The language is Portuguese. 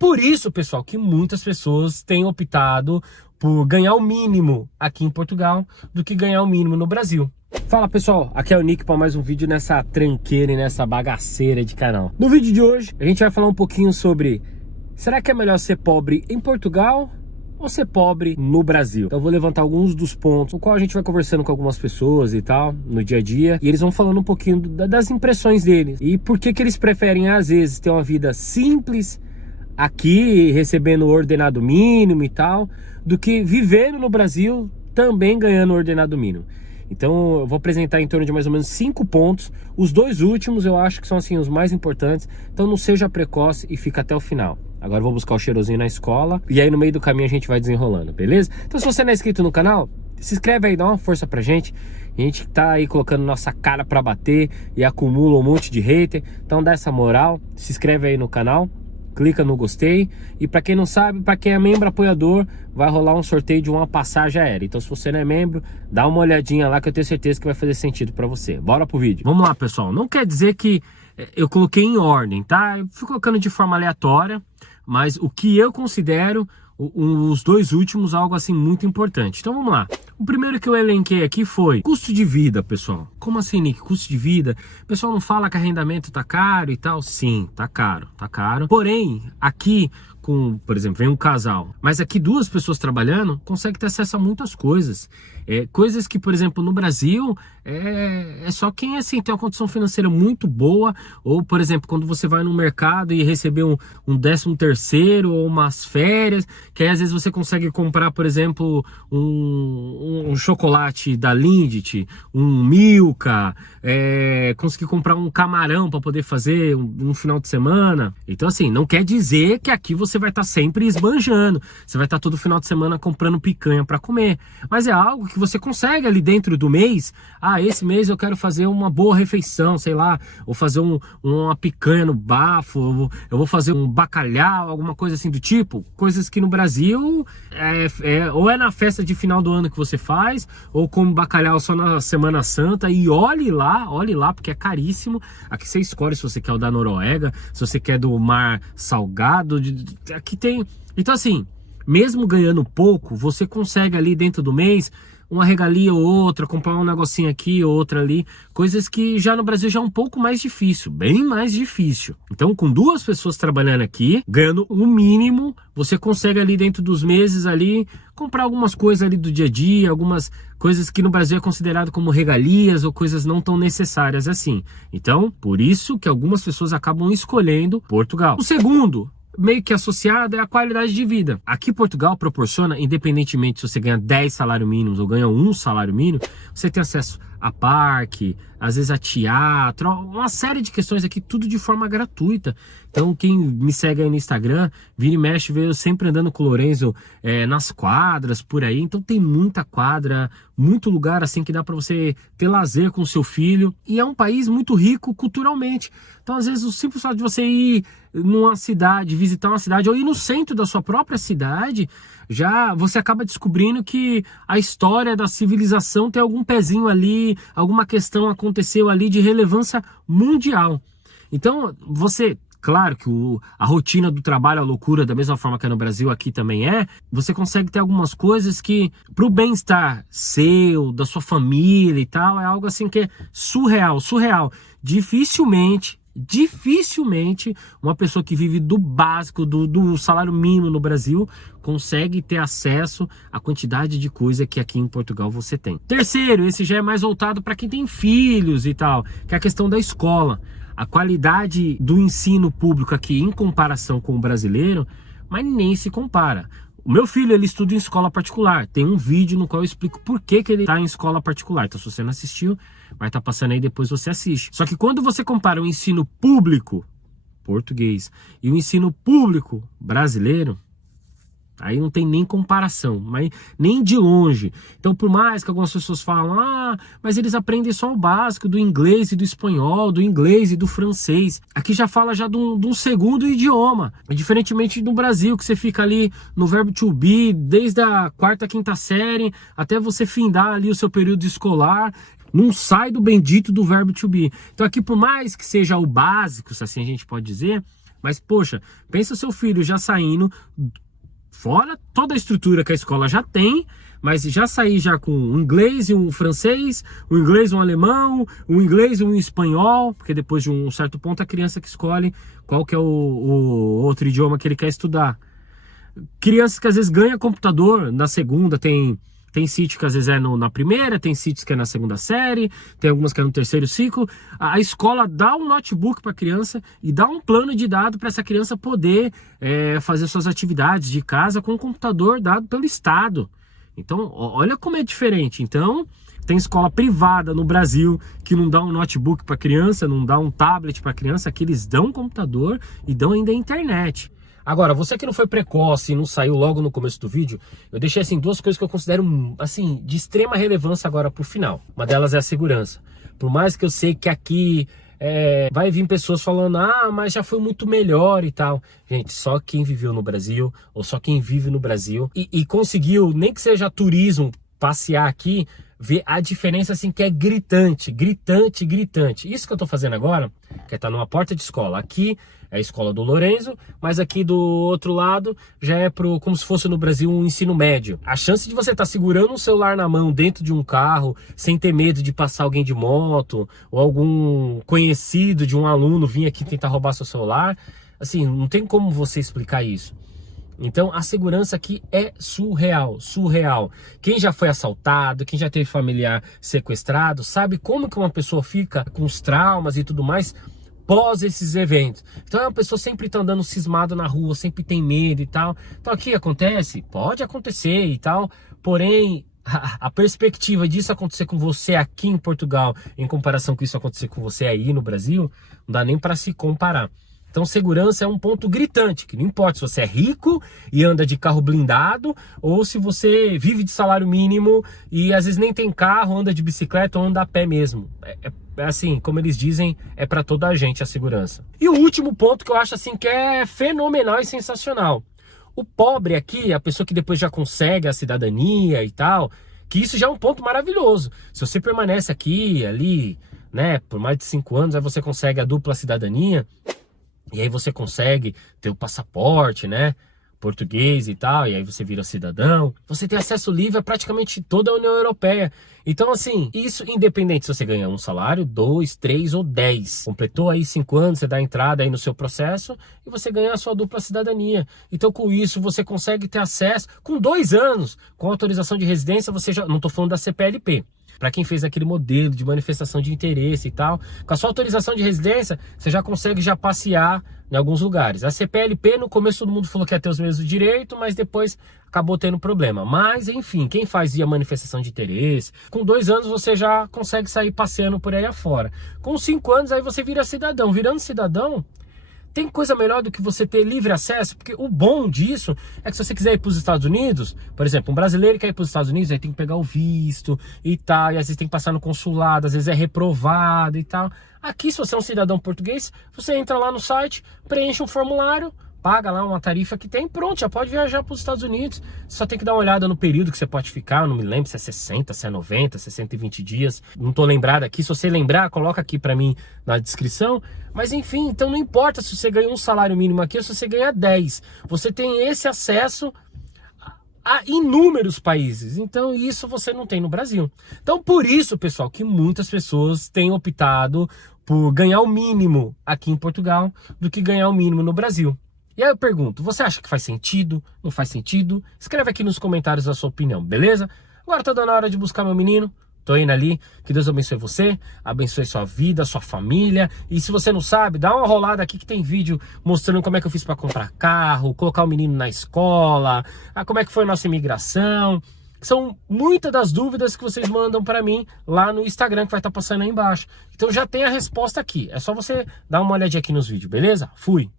por isso, pessoal, que muitas pessoas têm optado por ganhar o mínimo aqui em Portugal do que ganhar o mínimo no Brasil. Fala pessoal, aqui é o Nick para mais um vídeo nessa tranqueira e nessa bagaceira de canal. No vídeo de hoje a gente vai falar um pouquinho sobre: será que é melhor ser pobre em Portugal ou ser pobre no Brasil? Então eu vou levantar alguns dos pontos, no qual a gente vai conversando com algumas pessoas e tal, no dia a dia, e eles vão falando um pouquinho das impressões deles e por que eles preferem às vezes ter uma vida simples aqui, recebendo o ordenado mínimo e tal, do que vivendo no Brasil também ganhando o ordenado mínimo. Então eu vou apresentar em torno de mais ou menos 5 pontos. Os dois últimos eu acho que são assim os mais importantes. Então não seja precoce e fica até o final. Agora eu vou buscar o cheirosinho na escola e aí no meio do caminho a gente vai desenrolando, beleza? Então se você não é inscrito no canal, se inscreve aí, dá uma força pra gente. A gente tá aí colocando nossa cara pra bater e acumula um monte de hater. Então dá essa moral, se inscreve aí no canal, clica no gostei. E para quem não sabe, para quem é membro apoiador, vai rolar um sorteio de uma passagem aérea. Então se você não é membro, dá uma olhadinha lá que eu tenho certeza que vai fazer sentido para você. Bora pro vídeo. Vamos lá, pessoal. Não quer dizer que eu coloquei em ordem, tá? Eu fui colocando de forma aleatória, mas o que eu considero os dois últimos algo assim muito importante. Então vamos lá. O primeiro que eu elenquei aqui foi custo de vida, pessoal. Como assim, Nick? Custo de vida? O pessoal não fala que arrendamento tá caro e tal? Sim, tá caro, tá caro. Porém, aqui, por exemplo, vem um casal, mas aqui duas pessoas trabalhando, consegue ter acesso a muitas coisas. Coisas que, por exemplo, no Brasil, é só quem assim, tem uma condição financeira muito boa, ou, por exemplo, quando você vai no mercado e receber um 13º ou umas férias, que aí às vezes você consegue comprar, por exemplo, um chocolate da Lindt, um Milka, conseguir comprar um camarão para poder fazer um final de semana. Então assim, não quer dizer que aqui você vai estar sempre esbanjando, você vai estar todo final de semana comprando picanha para comer, mas é algo que você consegue ali dentro do mês. Esse mês eu quero fazer uma boa refeição, sei lá, ou fazer uma picanha no bafo, eu vou fazer um bacalhau, alguma coisa assim do tipo. Coisas que no Brasil ou é na festa de final do ano que você faz, ou come bacalhau só na Semana Santa, e olhe lá, porque é caríssimo. Aqui você escolhe se você quer o da Noruega, se você quer do mar salgado, aqui tem. Então assim, mesmo ganhando pouco, você consegue ali dentro do mês uma regalia ou outra, comprar um negocinho aqui ou outra ali, coisas que já no Brasil já é um pouco mais difícil, bem mais difícil. Então com duas pessoas trabalhando aqui, ganhando o mínimo, você consegue ali dentro dos meses ali, comprar algumas coisas ali do dia a dia, algumas coisas que no Brasil é considerado como regalias ou coisas não tão necessárias assim. Então, por isso que algumas pessoas acabam escolhendo Portugal. O segundo, meio que associado, é a qualidade de vida. Aqui Portugal proporciona, independentemente se você ganha 10 salários mínimos ou ganha um salário mínimo, você tem acesso a parque, às vezes a teatro, uma série de questões aqui, tudo de forma gratuita. Então quem me segue aí no Instagram, vira e mexe, vê eu sempre andando com o Lorenzo nas quadras, por aí. Então tem muita quadra, muito lugar assim que dá para você ter lazer com o seu filho. E é um país muito rico culturalmente. Então às vezes o simples fato de você ir numa cidade, visitar uma cidade, ou ir no centro da sua própria cidade, já você acaba descobrindo que a história da civilização tem algum pezinho ali, alguma questão aconteceu ali de relevância mundial. Então você, claro que a rotina do trabalho, a loucura, da mesma forma que é no Brasil, aqui também você consegue ter algumas coisas que, para o bem-estar seu, da sua família e tal, é algo assim que é surreal. Dificilmente uma pessoa que vive do básico, do salário mínimo no Brasil, consegue ter acesso à quantidade de coisa que aqui em Portugal você tem. Terceiro, esse já é mais voltado para quem tem filhos e tal, que é a questão da escola. A qualidade do ensino público aqui em comparação com o brasileiro, mas nem se compara. O meu filho, ele estuda em escola particular. Tem um vídeo no qual eu explico por que ele está em escola particular. Então, se você não assistiu, vai estar passando aí, depois você assiste. Só que quando você compara o ensino público português e o ensino público brasileiro, aí não tem nem comparação, mas nem de longe. Então, por mais que algumas pessoas falam, mas eles aprendem só o básico do inglês e do espanhol, do inglês e do francês. Aqui já fala já de um segundo idioma. Diferentemente do Brasil, que você fica ali no verbo to be, desde a 4ª, 5ª série, até você findar ali o seu período escolar. Não sai do bendito do verbo to be. Então aqui, por mais que seja o básico, se assim a gente pode dizer, Mas, poxa, pensa o seu filho já saindo, fora toda a estrutura que a escola já tem, mas já sair já com um inglês e um francês, um inglês e um alemão, um inglês e um espanhol, porque depois de um certo ponto a criança que escolhe qual que é o outro idioma que ele quer estudar. Crianças que às vezes ganham computador na segunda, tem sítio que às vezes é na primeira, tem sítios que é na segunda série, tem algumas que é no terceiro ciclo. A escola dá um notebook para a criança e dá um plano de dados para essa criança poder fazer suas atividades de casa com o computador dado pelo Estado. Então, olha como é diferente. Então, tem escola privada no Brasil que não dá um notebook para a criança, não dá um tablet para a criança, que eles dão um computador e dão ainda a internet. Agora, você que não foi precoce e não saiu logo no começo do vídeo, eu deixei assim duas coisas que eu considero assim de extrema relevância agora pro final. Uma delas é a segurança. Por mais que eu sei que aqui vai vir pessoas falando, mas já foi muito melhor e tal. Gente, só quem viveu no Brasil, ou só quem vive no Brasil e conseguiu, nem que seja turismo, passear aqui, ver a diferença assim que é gritante, gritante, gritante. Isso que eu tô fazendo agora, que é estar numa porta de escola. Aqui é a escola do Lorenzo, mas aqui do outro lado já é como se fosse no Brasil um ensino médio. A chance de você estar segurando um celular na mão dentro de um carro, sem ter medo de passar alguém de moto, ou algum conhecido de um aluno vir aqui tentar roubar seu celular, assim, não tem como você explicar isso. Então a segurança aqui é surreal, surreal. Quem já foi assaltado, quem já teve familiar sequestrado, sabe como que uma pessoa fica com os traumas e tudo mais pós esses eventos. Então a pessoa sempre está andando cismado na rua, sempre tem medo e tal. Então aqui acontece? Pode acontecer e tal, porém a perspectiva disso acontecer com você aqui em Portugal, em comparação com isso acontecer com você aí no Brasil, não dá nem para se comparar. Então segurança é um ponto gritante, que não importa se você é rico e anda de carro blindado, ou se você vive de salário mínimo e às vezes nem tem carro, anda de bicicleta ou anda a pé mesmo. É assim, como eles dizem, é para toda a gente a segurança. E o último ponto que eu acho assim que é fenomenal e sensacional. O pobre aqui, a pessoa que depois já consegue a cidadania e tal, que isso já é um ponto maravilhoso. Se você permanece aqui, ali, né, por mais de 5 anos, aí você consegue a dupla cidadania. E aí você consegue ter o passaporte, né, português e tal, e aí você vira cidadão. Você tem acesso livre a praticamente toda a União Europeia. Então assim, isso independente se você ganha um salário, 2, 3 ou 10. Completou aí 5 anos, você dá entrada aí no seu processo e você ganha a sua dupla cidadania. Então com isso você consegue ter acesso, com 2 anos, com autorização de residência, você já, não estou falando da CPLP. Para quem fez aquele modelo de manifestação de interesse e tal, com a sua autorização de residência, você já consegue já passear em alguns lugares. A CPLP, no começo todo mundo falou que ia ter os mesmos direitos, mas depois acabou tendo problema. Mas, enfim, quem fazia manifestação de interesse, com 2 anos você já consegue sair passeando por aí afora. Com 5 anos, aí você vira cidadão. Virando cidadão, tem coisa melhor do que você ter livre acesso? Porque o bom disso é que se você quiser ir para os Estados Unidos, por exemplo, um brasileiro quer ir para os Estados Unidos, aí tem que pegar o visto e tal, e às vezes tem que passar no consulado, às vezes é reprovado e tal. Aqui, se você é um cidadão português, você entra lá no site, preenche um formulário, paga lá uma tarifa que tem, pronto, já pode viajar para os Estados Unidos. Só tem que dar uma olhada no período que você pode ficar, não me lembro se é 60, se é 90, se é 120 dias, não tô lembrado aqui. Se você lembrar, coloca aqui para mim na descrição. Mas enfim, então não importa se você ganha um salário mínimo aqui ou se você ganha 10, você tem esse acesso a inúmeros países. Então isso você não tem no Brasil. Então por isso, pessoal, que muitas pessoas têm optado por ganhar o mínimo aqui em Portugal do que ganhar o mínimo no Brasil. E aí eu pergunto, você acha que faz sentido? Não faz sentido? Escreve aqui nos comentários a sua opinião, beleza? Agora tá dando a hora de buscar meu menino. Tô indo ali, que Deus abençoe você, abençoe sua vida, sua família. E se você não sabe, dá uma rolada aqui que tem vídeo mostrando como é que eu fiz para comprar carro, colocar o menino na escola, como é que foi a nossa imigração. São muitas das dúvidas que vocês mandam para mim lá no Instagram, que vai estar passando aí embaixo. Então já tem a resposta aqui, é só você dar uma olhadinha aqui nos vídeos, beleza? Fui!